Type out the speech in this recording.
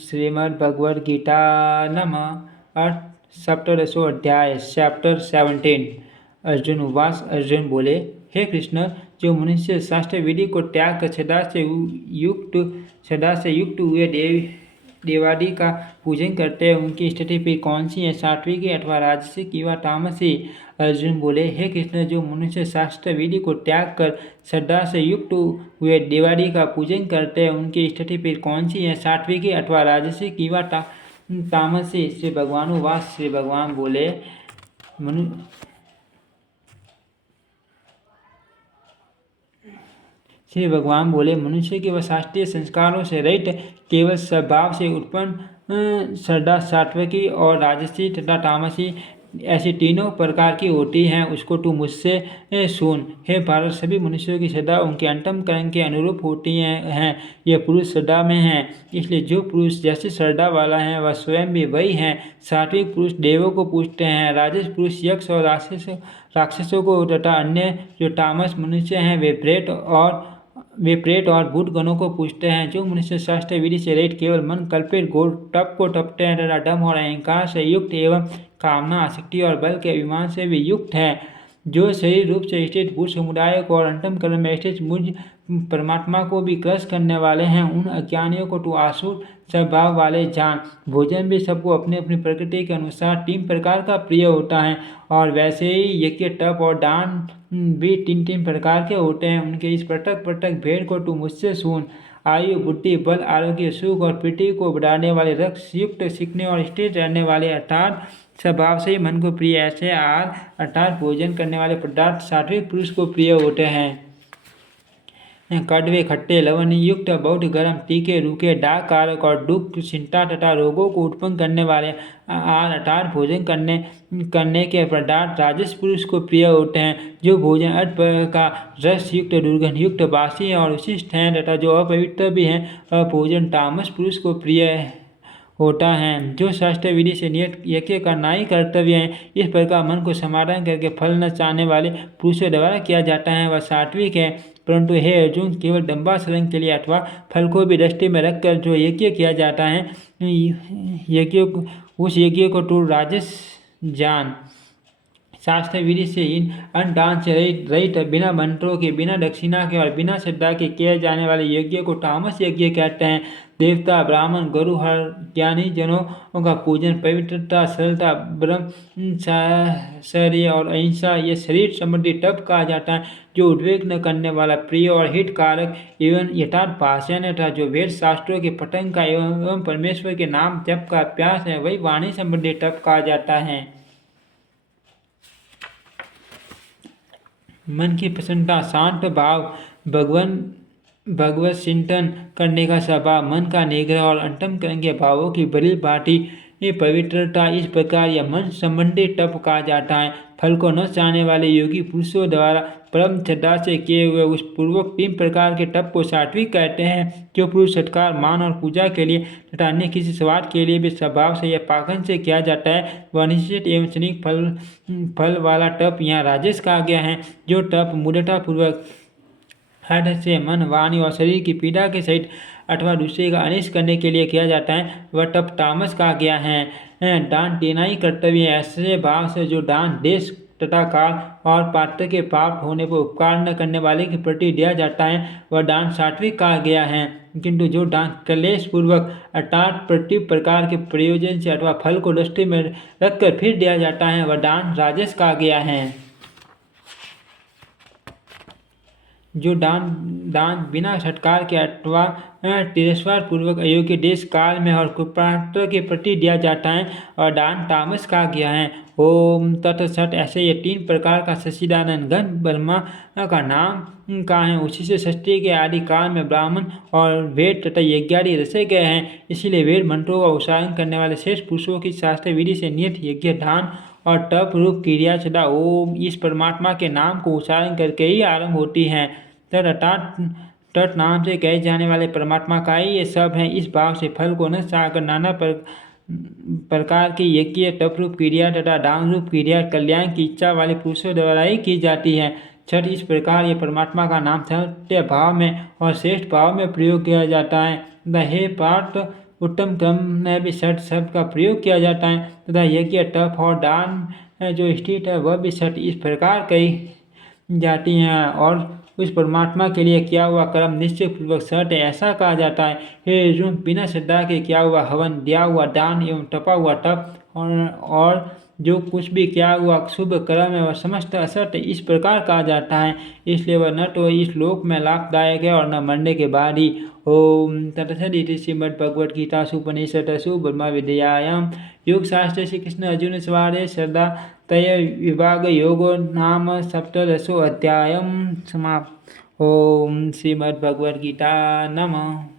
श्रीमद् भगवद गीता नमः। अर्थ सप्तदशो अध्याय चैप्टर 17। अर्जुन उवाच। अर्जुन बोले, हे कृष्ण, जो मनुष्य शास्त्र विधि को त्याग कर सदा से युक्त हुए देवादि का पूजन करते हैं, उनकी स्थिति फिर कौन सी है, सात्विक अथवा राजसिक व तामसी? अर्जुन बोले, हे कृष्ण, जो मनुष्य शास्त्र विधि को त्याग कर श्रद्धा से युक्त हुए देवादि का पूजन करते हैं, उनकी स्थिति फिर कौन सी है, सात्विक अथवा राजसिक व तामसी? श्री भगवान उवाच। श्री भगवान बोले, मनुष्य के वह शास्त्रीय संस्कारों से रहित केवल स्वभाव से उत्पन्न श्रद्धा सात्विकी और राजसी तथा तामसी ऐसी तीनों प्रकार की होती हैं, उसको तू मुझसे सुन। हे भारत, सभी मनुष्यों की श्रद्धा उनके अंतःकरण के अनुरूप होती हैं। ये पुरुष श्रद्धा में हैं, इसलिए जो पुरुष जैसे श्रद्धा वाला है वह स्वयं भी वही है। सात्विक पुरुष देवों को पूजते हैं, राजस पुरुष यक्ष और राक्षसों को तथा अन्य जो तामस मनुष्य हैं वे प्रेत और भूत गणों को पूजते हैं। जो मनुष्य शास्त्र विधि से रहित केवल मन कल्पित घोर तप को तपते हैं तथा दम और अहंकार से युक्त एवं कामना, आसक्ति और बल के अभिमान से भी युक्त है, जो शरीर रूप से स्थित भूत समुदाय को और अंतःकरण में स्थित मुझ परमात्मा को भी ग्रस करने वाले हैं, उन अज्ञानियों को तू आसुर स्वभाव वाले जान। भोजन भी सबको अपनी अपनी प्रकृति के अनुसार 3 प्रकार का प्रिय होता है, और वैसे ही यज्ञ, तप और दान भी 3 प्रकार के होते हैं। उनके इस पृथक पृथक भेद को तू मुझसे सुन। आयु, बुद्धि, बल, आरोग्य, सुख और प्रीति को बढ़ाने वाले, रक्त युक्त, सीखने और स्थिर रहने वाले अर्थात स्वभाव से ही मन को प्रिय ऐसे आहार अर्थात भोजन करने वाले पदार्थ सात्विक पुरुष को प्रिय होते हैं। कड़वे, खट्टे, लवण युक्त, बहुत गर्म, तीखे, रूखे, डाक कारक और दुख, चिंता तथा रोगों को उत्पन्न करने वाले आहार अर्थात भोजन करने के पदार्थ राजस पुरुष को प्रिय होते हैं। जो भोजन अर्थ का रस युक्त, दुर्गंध युक्त, बासी और उशिष्ट हैं तथा जो अपवित्र भी हैं, वह भोजन तामस पुरुष को प्रिय होता है। जो शास्त्र विधि से नियत यज्ञ करना ही कर्तव्य है, इस प्रकार मन को समाधान करके फल न चाहने वाले पुरुषों द्वारा किया जाता है, वह सात्विक है। परंतु हे अर्जुन, केवल दंभाश्रय के लिए अथवा फल को भी दृष्टि में रखकर जो यज्ञ किया जाता है, उस यज्ञ को तू राजस जान। शास्त्र विधि से इन अनुदान से रहित, बिना मंत्रों के, बिना दक्षिणा के और बिना श्रद्धा के किए जाने वाले यज्ञ को तामस यज्ञ कहते हैं। देवता, ब्राह्मण, गुरु, हर ज्ञानी जनों का पूजन, पवित्रता, सरलता, ब्रह्मचर्य और अहिंसा, ये शरीर संबंधी तप कहा जाता है। जो उद्वेग न करने वाला, प्रिय और हितकारक एवं यथार्थ भाषण था, जो वेद शास्त्रों के पठन का एवं परमेश्वर के नाम जप का अभ्यास है, वही वाणी संबंधी तप कहा जाता है। मन की प्रसन्नता, शांत भाव, भगवत चिंतन करने का स्वभाव, मन का निग्रह और अंतःकरण के भावों की भली भांति पवित्रता, इस प्रकार यह मन संबंधी तप कहा जाता है। फल को न चाहने वाले योगी पुरुषों द्वारा परम श्रद्धा से किए हुए उस पूर्वक 3 प्रकार के तप को सात्विक कहते हैं। जो पुरुष सत्कार, मान और पूजा के लिए तथा अन्य किसी स्वाद के लिए भी स्वभाव से या पाखंड से किया जाता है, वह निश्चित एवं क्षणिक फल वाला तप यहाँ राजस कहा गया है। जो तप मूढ़ता पूर्वक हठ से मन, वाणी और शरीर की पीड़ा के सहित अथवा दूसरे का अनिष्ट करने के लिए किया जाता है, वह तप तामस कहा गया है। दान देना ही कर्तव्य है। ऐसे भाव से जो दान देश तथा काल और पात्र के प्राप्त होने पर उपकार न करने वाले के प्रति दिया जाता है, वह दान सात्विक कहा गया है। किंतु जो दान क्लेश पूर्वक अर्थात प्रति प्रकार के प्रयोजन से अथवा फल को दृष्टि में रखकर फिर दिया जाता है, वह दान राजस कहा गया है। जो दान बिना सत्कार के अथवा तिरस्कार पूर्वक अयोग्य देश काल में और कुपात्र के प्रति दिया जाता है, और दान तामस कहा गया है। ओम तत्सत। ऐसे ये 3 प्रकार का सच्चिदानंद घन ब्रह्मा का नाम का है। उसी से सृष्टि के आदि काल में ब्राह्मण और वेद तथा यज्ञादि रचे गए हैं। इसीलिए वेद मंत्रों का उच्चारण करने वाले श्रेष्ठ पुरुषों की शास्त्र विधि से नियत यज्ञ, दान और तप रूप क्रिया सदा ओम इस परमात्मा के नाम को उच्चारण करके ही आरंभ होती है। तत् नाम से कहे जाने वाले परमात्मा का ही ये सब है। इस भाव से फल को न चाहकर नाना प्रकार की यज्ञ, तप रूप क्रिया तथा दान रूप क्रिया कल्याण की इच्छा वाले पुरुषों द्वारा ही की जाती है। छठ इस प्रकार ये परमात्मा का नाम सत्य भाव में और श्रेष्ठ भाव में प्रयोग किया जाता है। हे पार्थ, उत्तम क्रम में भी षट शब्द का प्रयोग किया जाता है तथा यज्ञ, तप और दान जो स्थित है वह भी षट इस प्रकार कही जाती हैं। और उस परमात्मा के लिए किया हुआ कर्म निश्चय पूर्वक षट है। ऐसा कहा जाता है, हे अर्जुन, बिना श्रद्धा के किया हुआ हवन, दिया हुआ दान एवं तपा हुआ तप और जो कुछ भी किया हुआ शुभ कर्म है वह समस्त असत इस प्रकार कहा जाता है। इसलिए वह न तो इस लोक में लाभदायक है और न मरने के बाद ही। ओम तत्सदिति श्रीमद्भगवद्गीतासु उपनिषत्सु ब्रह्म विद्यायां योग शास्त्रे श्री कृष्ण अर्जुन संवादे श्रद्धा तय विभाग योगो नाम सप्तदशो अध्यायम समाप्त। ओम श्रीमद्भगवद्गीता नमः।